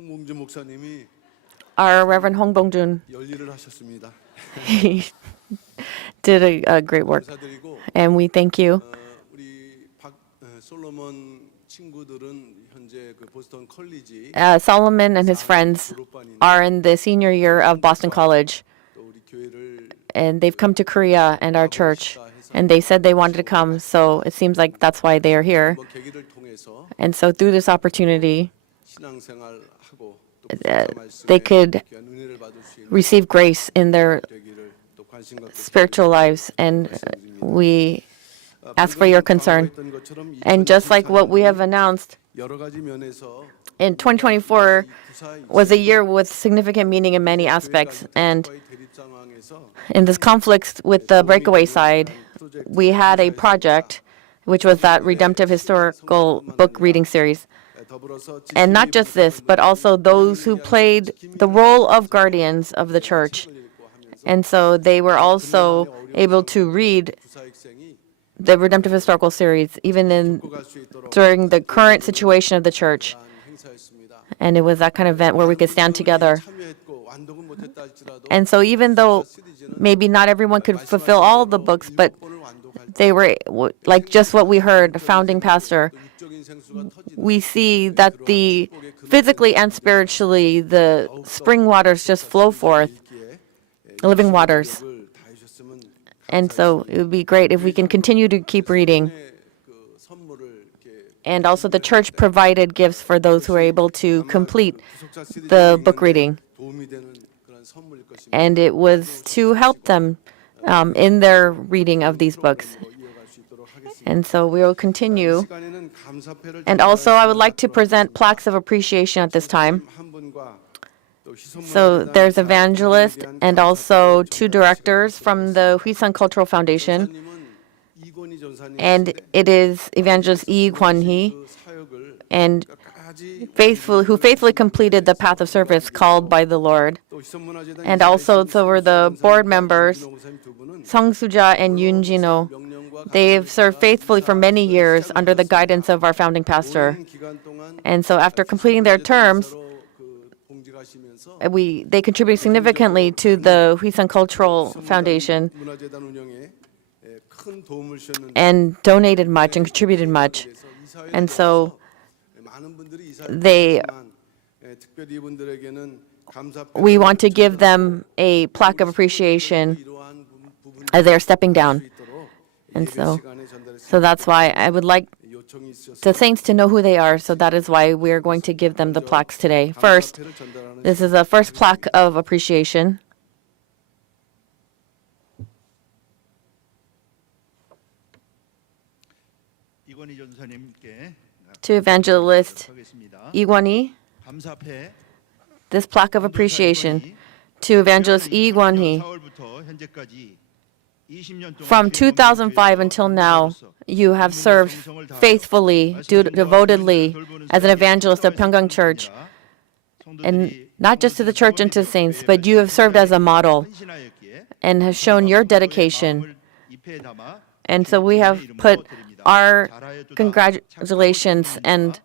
홍봉준 목사님이 Our Reverend Hong Bong-jun, 열일을 하셨습니다. he did a great work, 감사드리고 and we thank you. 우리 솔로몬 친구들은 현재 그 보스턴 컬리지 Solomon and his friends are in the senior year of Boston College, 또 우리 교회를 and they've come to Korea and our church, and they said they wanted to come, so it seems like that's why they are here. 한번 계기를 통해서 And so through this opportunity, 신앙생활하고 또 they could 귀한 은혜를 받을 수 있는 receive grace in their 되기를 또 관심 갖고 spiritual lives, and we ask for your concern. 했던 것처럼 And just like what we have announced, 여러 가지 면에서 in 2024 was a year with significant meaning in many aspects, and 과의 대립 상황에서 in this conflict with the breakaway side, we had a project, which was that Redemptive historical book reading series. 더불어서 And not just this, but also those who played the role of guardians of the church. And so they were also able to read 부사학생이 the Redemptive historical series, even during the current situation of the church. 행사였습니다. And it was that kind of event where we could stand together. 참여했고 완독은 못했다 할지라도 And so even though maybe not everyone could fulfill all the books, but 번을 완독할 they were, like just what we heard, founding pastor, 육적인 생수가 터지는 we see that physically and spiritually, the spring waters just flow forth, living waters. 걸 다해주셨으면 And so it would be great if we can continue to keep reading. 그 선물을 이렇게 And also the church provided gifts for those who are able to complete the book reading. 도움이 되는 그런 선물일 것입니다. And it was to help them in their reading of these books. 이어갈 수 있도록 하겠습니다. And so we will continue. 시간에는 감사패를 And also I would like to present plaques of appreciation at this time. 한 분과 또 So there's evangelist and also two directors from the Huisan Cultural Foundation. 전사님은 이권희 전사님 And it is evangelist Lee Kwon-hee 그 사역을 and 끝까지 who faithfully completed the path of service called by the Lord. 또 희선문화재단 And also so were the board members, 목사님 두 분은 Sung Soo-ja and Yoon Jin-ho. 명령과 They have served faithfully for many years under the guidance of our founding pastor. 오랜 기간 동안 And so after completing their terms, 서로 그 봉직하시면서 they contribute significantly to the Huisan Cultural Foundation 문화재단 운영에 큰 도움을 주셨는데 and donated much and contributed much. 그래서 이 사회에 And so 많은 분들이 이 they- 사회에 특별히 이분들에게는 감사패를 we want to give them a plaque of appreciation 이러한 부분 as they are stepping down. 있도록 And 예배 so, 시간에 전달했습니다. so that's why I would like 요청이 있어서 the saints to know who they are. So that is why we are going to give them the plaques today. First, 감사패를 전달하는 this is the first plaque of appreciation 이권희 전사님께 to evangelist 하겠습니다. Lee Kwon-hee. 감사패 This plaque of appreciation to evangelist Lee Kwon-hee. 4월부터 현재까지 20년 동안 From 2005 until now, you have served faithfully, devotedly as an evangelist of Pyung-Kang Church, and not just to the church and to saints, but you have served as a model and have shown your dedication. And so we have put our congratulations and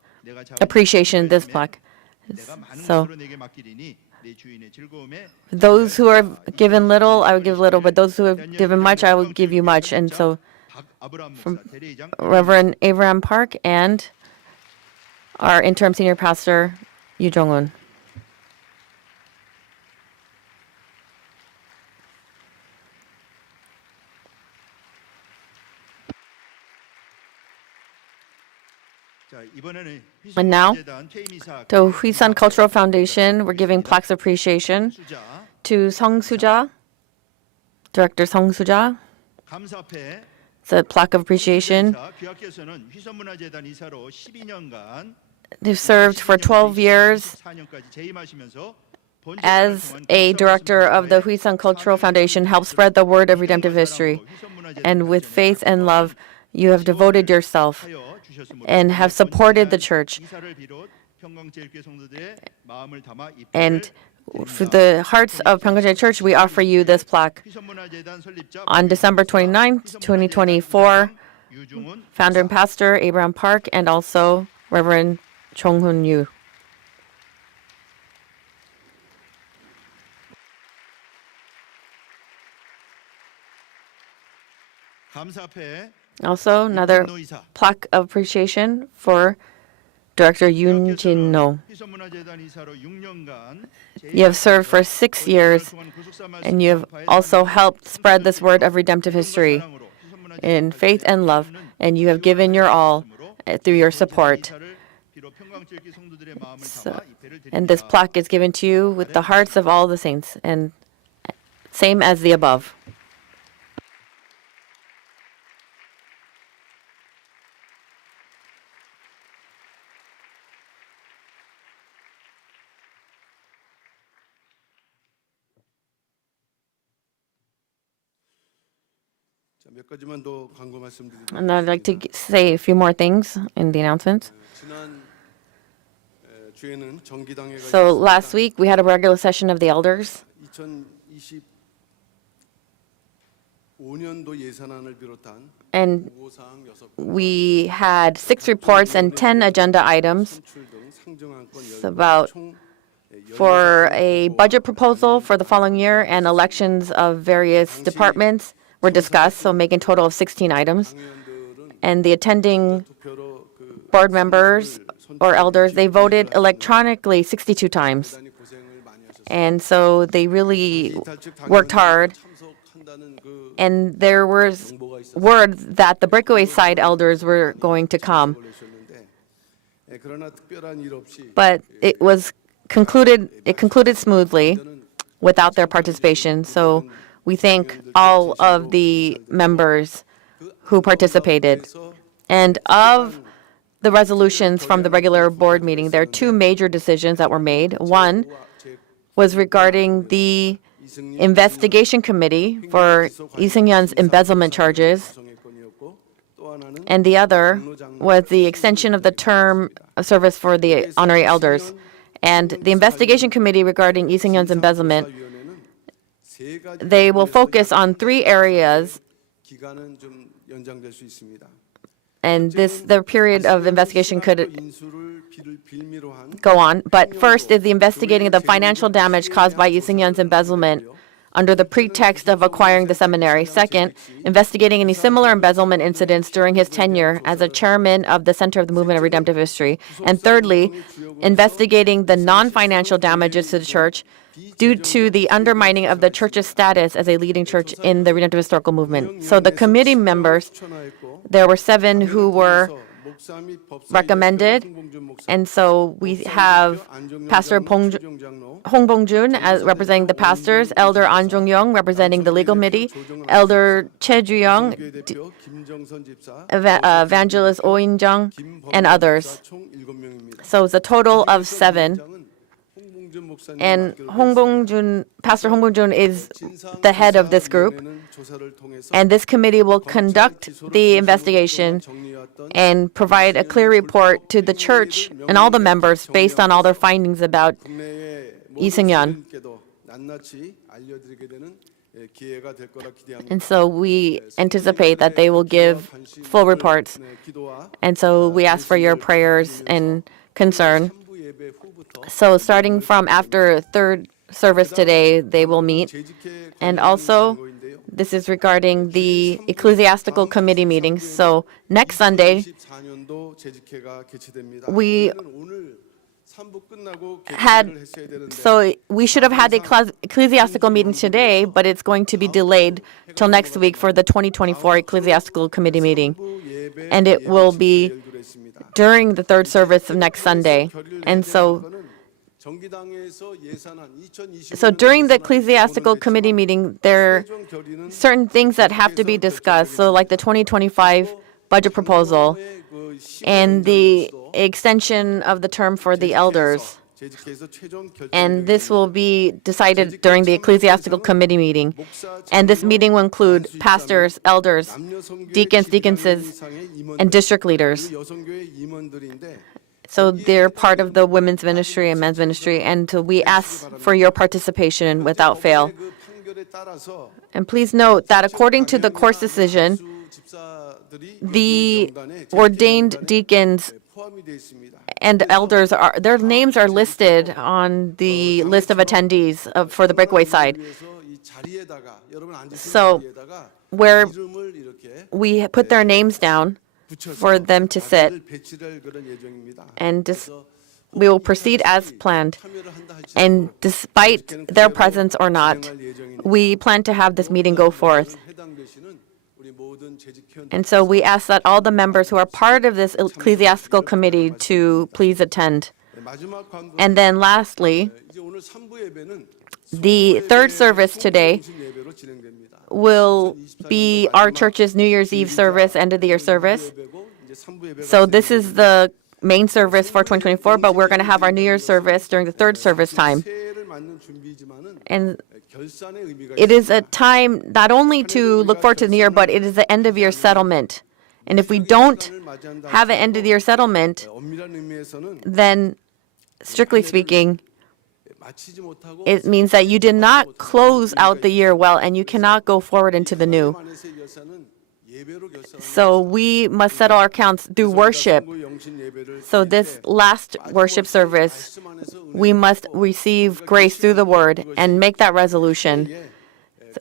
appreciation in this plaque. So those who have given little, I will give little, but those who have given much, I will give you much. And so from Reverend Abraham Park and our interim senior pastor, Yu Jong-un. And now, to Huisan Cultural Foundation, we're giving plaques of appreciation to Sung Soo-ja, Director Sung Soo-ja. 감사패 It's a plaque of appreciation. 귀하께서는 휘선문화재단 이사로 12년간 They've served for 12 years 4년까지 재임하시면서 as a director of the Huisan Cultural Foundation, help spread the word of redemptive history. And with faith and love, you have devoted yourself and have supported the church. And for the hearts of Pyung-Kang Church, we offer you this plaque. On December 29th, 2024, founder and pastor Abraham Park and also Reverend Chung-Hoon Yu. 감사패 Also, another 윤진노 이사. plaque of appreciation for Director Yoon Jin-no. 휘선문화재단 이사로 6년간 You have served for 6 years, and you have also helped spread this word of redemptive history in faith and love, and you have given your all through your support. And this plaque is given to you with the hearts of all the saints, and same as the above. 자, 몇 가지만 더 광고 말씀드리겠습니다. And I'd like to say a few more things in the announcements. 지난 주에는 정기당회가 So last week we had a regular session of the elders, 2025년도 예산안을 비롯한 and 보고사항 6건, we had 6 reports and 10 agenda items 선출 등 상정안건 about for a budget proposal for the following year, and elections of various departments were discussed, so making a total of 16 items. 당회원들은 And the attending 투표로 그 board members or elders, they voted electronically 62 times. 대단히 고생을 많이 하셨습니다. And so they really 이탈책 worked hard. 참석한다는 그 And there was 정보가 있어서 word that the breakaway side elders were going to come. 올리셨는데, 그러나 특별한 일 없이 But it concluded smoothly without their participation. So we thank all of the members who participated. And of the resolutions from the regular board meeting, there are 2 major decisions that were made. One was regarding the investigation committee for Lee Seung-yeon's embezzlement charges, 구성했건이었고, 또 하나는 and the other was the extension of the term of service for the honorary elders. And the investigation committee regarding Lee Seung-yeon's embezzlement, 위원회는 세 가지 they will focus on 3 areas, 기간은 좀 연장될 수 있습니다. and the period of investigation could 인수를 빌미로 한 go on. But first is the investigating of the financial damage caused by Lee Seung-yeon's embezzlement under the pretext of acquiring the seminary. Second, investigating any similar embezzlement incidents during his tenure as a chairman of the Center of the Movement of Redemptive History. And thirdly, investigating the non-financial damages to the church due to the undermining of the church's status as a leading church in the Redemptive Historical Movement. So the committee members, 추천하였고, there were 7 who were 목사 및 법사 recommended, 홍봉준 목사, and so we have Pastor 추정장로, Hong Bong-jun as representing the pastors, Elder An Jong-young representing the legal committee, Elder Che Ju-young, 대표 김정선 집사, Evangelist Oh In-jung, and others. 총 7명입니다. So it's a total of 7. 홍봉준 목사님 And Pastor Hong Bong-jun is the head of this group. 조사를 통해서 And this committee will conduct the investigation and provide a clear report to the church and all the members based on all their findings about 국내의 Lee Seung-yeon. 모든 낱낱이 알려드리게 되는 기회가 될 거라 기대합니다. And so we anticipate that they will give full reports. 기도와 And so we ask for your prayers and concern. 부 예배 후부터 So starting from after third service today, they will meet. 재직회 And also, 광고인데요. this is regarding the ecclesiastical committee meetings. So next Sunday, 2024년도 재직회가 개최됩니다. we 오늘 3부 끝나고 had, 개최를 했어야 되는데 so we should have had the ecclesiastical meeting today, but it's going to be delayed till next week for the 2024 ecclesiastical committee meeting. 부 예배 And it will be 예비로 했습니다. during the third service of next Sunday. And so 정기당에서 예산안 2020 So during the ecclesiastical committee meeting, there are certain things that have to be discussed. So like the 2025 budget proposal and the extension of the term for the elders. And this will be decided during the ecclesiastical committee meeting. And this meeting will include pastors, elders, deacons, deaconesses, and district leaders. 여성교회 임원들인데 So they're part of the women's ministry and men's ministry, and we ask for your participation without fail. 그 판결에 따라서 And please note that according to the court's decision, 집사들이 the ordained deacons 포함이 돼 있습니다. and elders their names are listed on the list of attendees for the breakaway side. 그래서 이 자리에다가 여러분 앉으신 So 자리에다가 where 이름을 이렇게 we put their names down for them to sit, 다들 배치를 할 그런 예정입니다. and we will proceed as planned. And despite their presence or not, we plan to have this meeting go forth. 해당되시는 우리 모든 재직회원 And so we ask that all the members who are part of this ecclesiastical committee to please attend. 마지막 광고 And then lastly, 이제 오늘 3부 예배는 the third service today 예배로 진행됩니다. will be our church's New Year's Eve service, end of the year service. 예배고 이제 3부 예배가 So this is the main service for 2024, but we're going to have our New Year's service during the third service time. 새해를 맞는 준비지만은 And 결산의 의미가 it is a time not only to look forward to the new year, but it is the end of year settlement. And if we don't have an end of the year settlement, 엄밀한 의미에서는 then strictly speaking, 마치지 못하고 it means that you did not close out the year well and you cannot go forward into the new. 안에서의 결산은 예배로 결산하는 So we must settle our accounts through worship. 영신 예배를 So this last worship service, we must receive grace through the word and make that resolution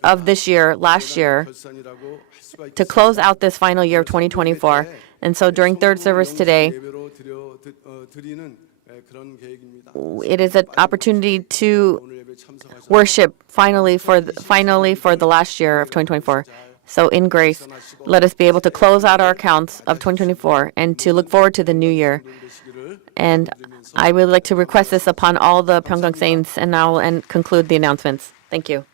of this year, last year, 결산이라고 할 수가 to close out this final year of 2024. And so during third service today, 예배로 드리는 그런 계획입니다. it is an opportunity to 오늘 예배 참석하셔서 worship finally for the last year of 2024. So in grace, let us be able to close out our accounts of 2024 and to look forward to the new year. 되시기를 And I would like to request this upon all the Pyungkang saints, and now and conclude the announcements. Thank you.